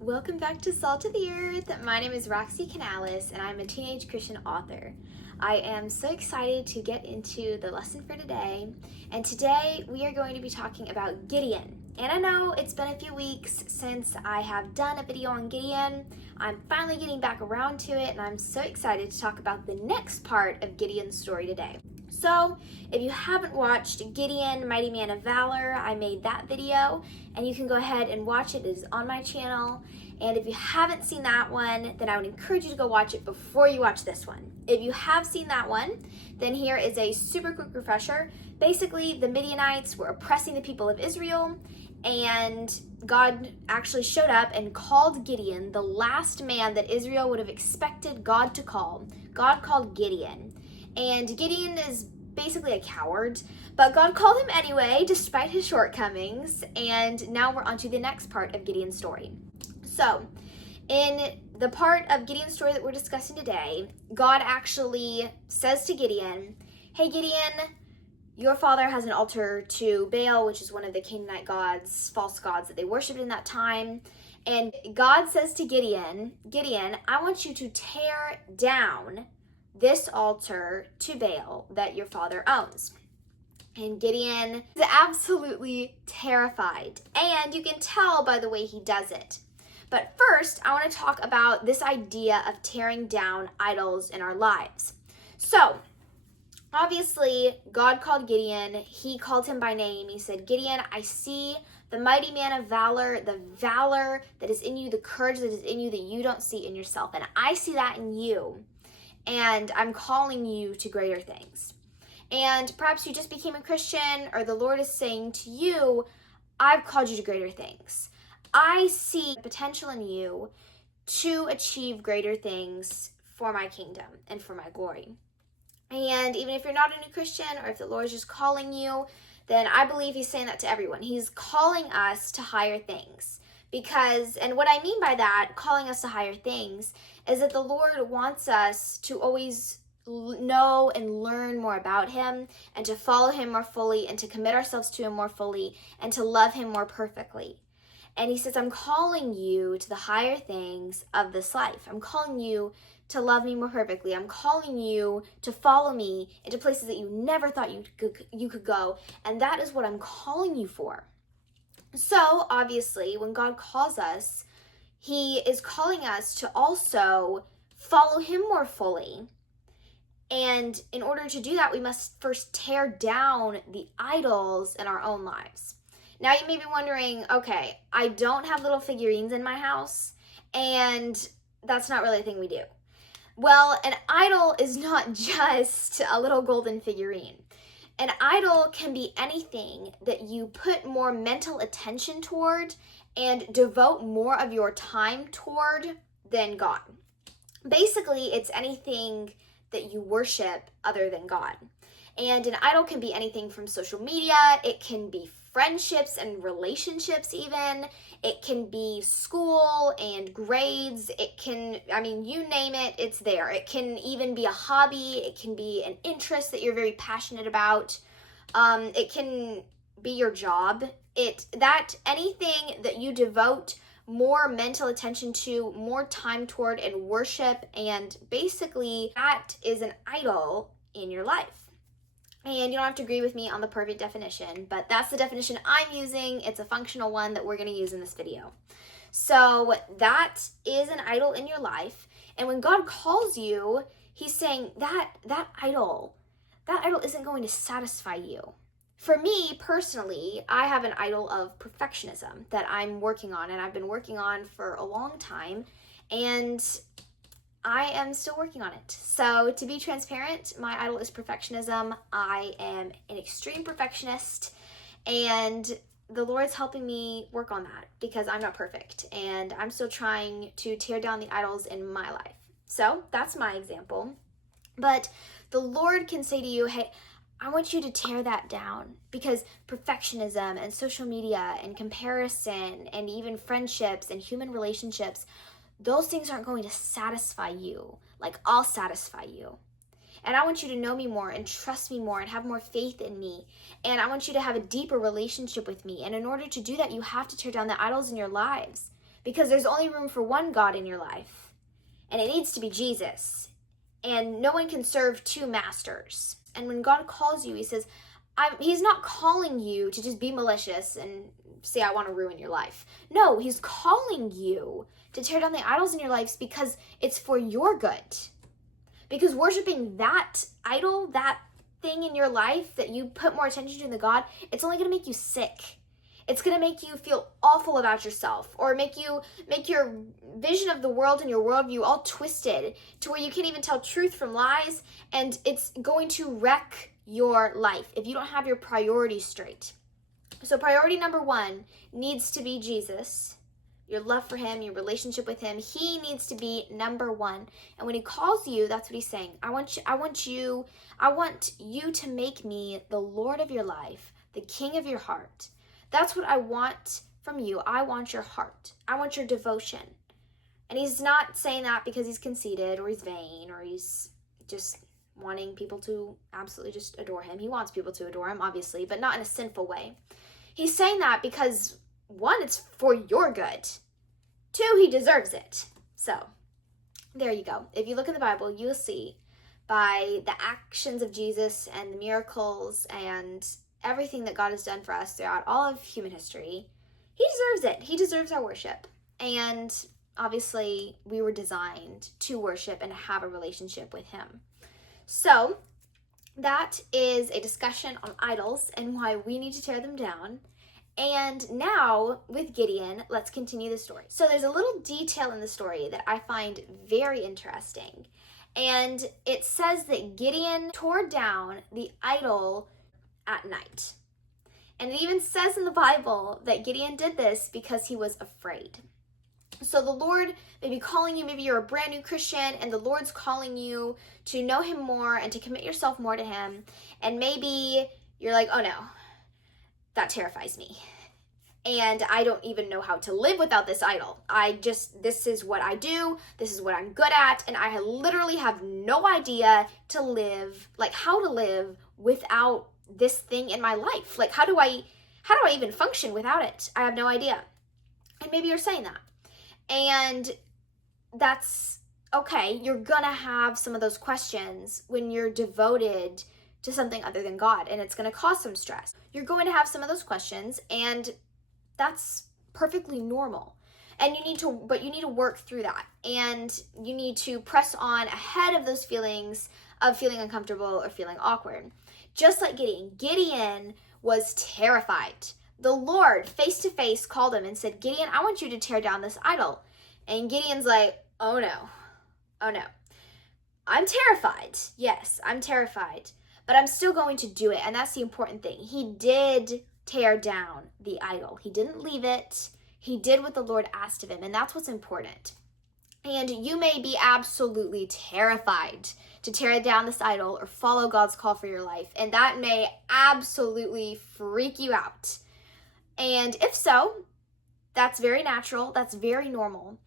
Welcome back to Salt of the Earth. My name is Roxy Canales and I'm a teenage Christian author. I am so excited to get into the lesson for today. And today we are going to be talking about Gideon. And I know it's been a few weeks since I have done a video on Gideon. I'm finally getting back around to it and I'm so excited to talk about the next part of Gideon's story today. So, if you haven't watched Gideon, Mighty Man of Valor, I made that video, and you can go ahead and watch it. It is on my channel. And if you haven't seen that one, then I would encourage you to go watch it before you watch this one. If you have seen that one, then here is a super quick refresher. Basically, the Midianites were oppressing the people of Israel, and God actually showed up and called Gideon, the last man that Israel would have expected God to call. God called Gideon. And Gideon is basically a coward, but God called him anyway, despite his shortcomings. And now we're on to the next part of Gideon's story. So, in the part of Gideon's story that we're discussing today, God actually says to Gideon, "Hey Gideon, your father has an altar to Baal, which is one of the Canaanite gods, false gods that they worshipped in that time. And God says to Gideon, I want you to tear down this altar to Baal that your father owns." And Gideon is absolutely terrified. And you can tell by the way he does it. But first, I want to talk about this idea of tearing down idols in our lives. So, obviously, God called Gideon. He called him by name. He said, "Gideon, I see the mighty man of valor, the valor that is in you, the courage that is in you that you don't see in yourself. And I see that in you. And I'm calling you to greater things." And perhaps you just became a Christian, or the Lord is saying to you, "I've called you to greater things. I see potential in you to achieve greater things for my kingdom and for my glory." And even if you're not a new Christian, or if the Lord is just calling you, then I believe he's saying that to everyone. He's calling us to higher things. Because, and what I mean by that, calling us to higher things, is that the Lord wants us to always know and learn more about him, and to follow him more fully, and to commit ourselves to him more fully, and to love him more perfectly. And he says, "I'm calling you to the higher things of this life. I'm calling you to love me more perfectly. I'm calling you to follow me into places that you never thought you could go. And that is what I'm calling you for." So, obviously, when God calls us, he is calling us to also follow him more fully. And in order to do that, we must first tear down the idols in our own lives. Now, you may be wondering, okay, I don't have little figurines in my house, and that's not really a thing we do. Well, an idol is not just a little golden figurine. An idol can be anything that you put more mental attention toward and devote more of your time toward than God. Basically, it's anything that you worship other than God. And an idol can be anything from social media. It can be friendships and relationships even. It can be school and grades. It can, you name it, it's there. It can even be a hobby. It can be an interest that you're very passionate about. It can be your job. Anything that you devote more mental attention to, more time toward, and worship, and basically that is an idol in your life. And you don't have to agree with me on the perfect definition, but that's the definition I'm using. It's a functional one that we're going to use in this video. So that is an idol in your life. And when God calls you, he's saying that idol isn't going to satisfy you. For me personally, I have an idol of perfectionism that I'm working on, and I've been working on for a long time, and I am still working on it. So to be transparent, my idol is perfectionism. I am an extreme perfectionist, and the Lord's helping me work on that because I'm not perfect, and I'm still trying to tear down the idols in my life. So that's my example. But the Lord can say to you, "Hey, I want you to tear that down," because perfectionism and social media and comparison and even friendships and human relationships, those things aren't going to satisfy you like I'll satisfy you. And I want you to know me more and trust me more and have more faith in me. And I want you to have a deeper relationship with me. And in order to do that, you have to tear down the idols in your lives. because there's only room for one God in your life, and it needs to be Jesus. And no one can serve two masters. And when God calls you, he says, he's not calling you to just be malicious and say, I want to ruin your life. No, he's calling you to tear down the idols in your lives because it's for your good. Because worshiping that idol, that thing in your life that you put more attention to than God, it's only going to make you sick. It's going to make you feel awful about yourself, or make your vision of the world and your worldview all twisted to where you can't even tell truth from lies, and it's going to wreck your life if you don't have your priorities straight. So priority number one needs to be Jesus. Your love for him, your relationship with him. He needs to be number one. And when he calls you, that's what he's saying. I want you to make me the Lord of your life, the King of your heart. That's what I want from you. I want your heart. I want your devotion. And he's not saying that because he's conceited or he's vain or he's just wanting people to absolutely just adore him. He wants people to adore him, obviously, but not in a sinful way. He's saying that because, one, it's for your good. Two, he deserves it. So, there you go. If you look in the Bible, you'll see by the actions of Jesus and the miracles and everything that God has done for us throughout all of human history, he deserves it. He deserves our worship. And obviously, we were designed to worship and have a relationship with him. So, that is a discussion on idols and why we need to tear them down. And now, with Gideon, let's continue the story. So there's a little detail in the story that I find very interesting. And it says that Gideon tore down the idol at night. And it even says in the Bible that Gideon did this because he was afraid. So the Lord may be calling you, maybe you're a brand new Christian, and the Lord's calling you to know him more and to commit yourself more to him. And maybe you're like, oh no, that terrifies me. And I don't even know how to live without this idol. This is what I do. This is what I'm good at. And I literally have no idea how to live without this thing in my life. Like, how do I even function without it? I have no idea. And maybe you're saying that. And that's okay. You're gonna have some of those questions when you're devoted to something other than God, and it's going to cause some stress. You're going to have some of those questions, and that's perfectly normal. And you need to work through that, and you need to press on ahead of those feelings of feeling uncomfortable or feeling awkward. Just like Gideon. Gideon was terrified. The Lord face to face called him and said, Gideon, I want you to tear down this idol. And Gideon's like, oh no. I'm terrified. Yes, I'm terrified. But I'm still going to do it, and that's the important thing. He did tear down the idol. He didn't leave it. He did what the Lord asked of him, and that's what's important. And you may be absolutely terrified to tear down this idol or follow God's call for your life, and that may absolutely freak you out. And if so, that's very natural. That's very normal.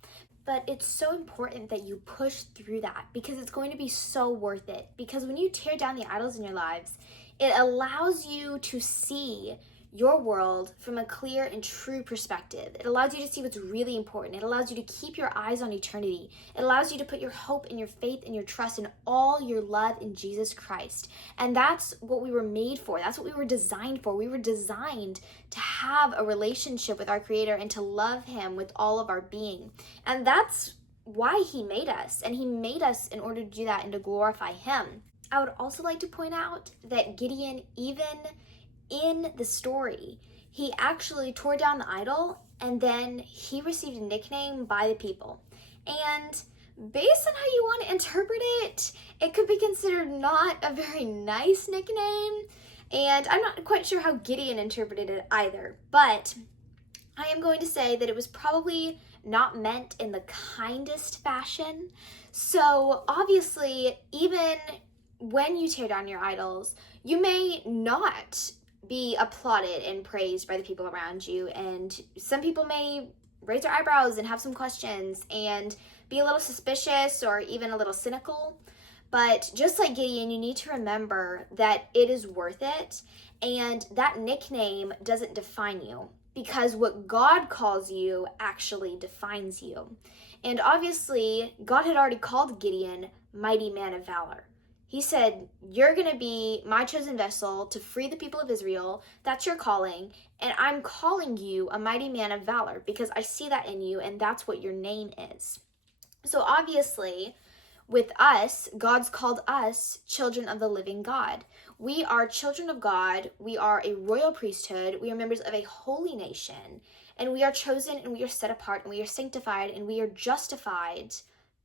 But it's so important that you push through that because it's going to be so worth it. Because when you tear down the idols in your lives, it allows you to see your world from a clear and true perspective. It allows you to see what's really important. It allows you to keep your eyes on eternity. It allows you to put your hope and your faith and your trust and all your love in Jesus Christ. And that's what we were made for. That's what we were designed for. We were designed to have a relationship with our Creator and to love Him with all of our being. And that's why He made us. And He made us in order to do that and to glorify Him. I would also like to point out that Gideon, even in the story, he actually tore down the idol and then he received a nickname by the people. And based on how you want to interpret it, it could be considered not a very nice nickname. And I'm not quite sure how Gideon interpreted it either, but I am going to say that it was probably not meant in the kindest fashion. So obviously, even when you tear down your idols, you may not be applauded and praised by the people around you, and some people may raise their eyebrows and have some questions and be a little suspicious or even a little cynical. But just like Gideon, you need to remember that it is worth it, and that nickname doesn't define you. because what God calls you actually defines you. And obviously, God had already called Gideon mighty man of valor. He said, you're going to be my chosen vessel to free the people of Israel. That's your calling. And I'm calling you a mighty man of valor because I see that in you, and that's what your name is. So obviously, with us, God's called us children of the living God. We are children of God. We are a royal priesthood. We are members of a holy nation. And we are chosen, and we are set apart, and we are sanctified, and we are justified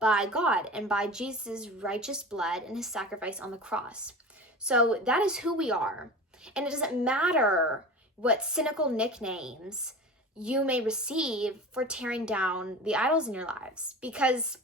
by God and by Jesus' righteous blood and his sacrifice on the cross. So that is who we are. And it doesn't matter what cynical nicknames you may receive for tearing down the idols in your lives, because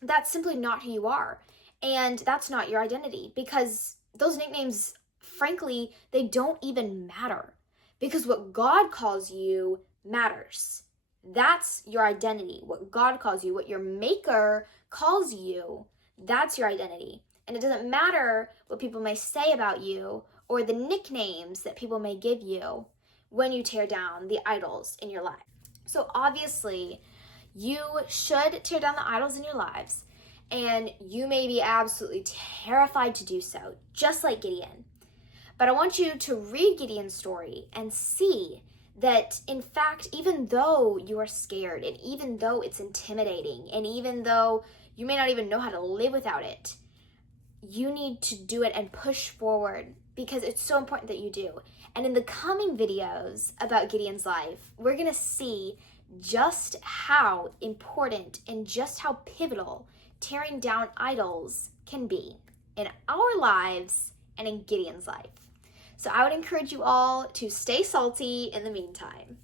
that's simply not who you are. And that's not your identity, because those nicknames, frankly, they don't even matter, because what God calls you matters. That's your identity. What God calls you, what your maker calls you, that's your identity. And it doesn't matter what people may say about you or the nicknames that people may give you when you tear down the idols in your life. So obviously, you should tear down the idols in your lives, and you may be absolutely terrified to do so, just like Gideon. But I want you to read Gideon's story and see that, in fact, even though you are scared, and even though it's intimidating, and even though you may not even know how to live without it, you need to do it and push forward, because it's so important that you do. And in the coming videos about Gideon's life, we're going to see just how important and just how pivotal tearing down idols can be in our lives and in Gideon's life. So I would encourage you all to stay salty in the meantime.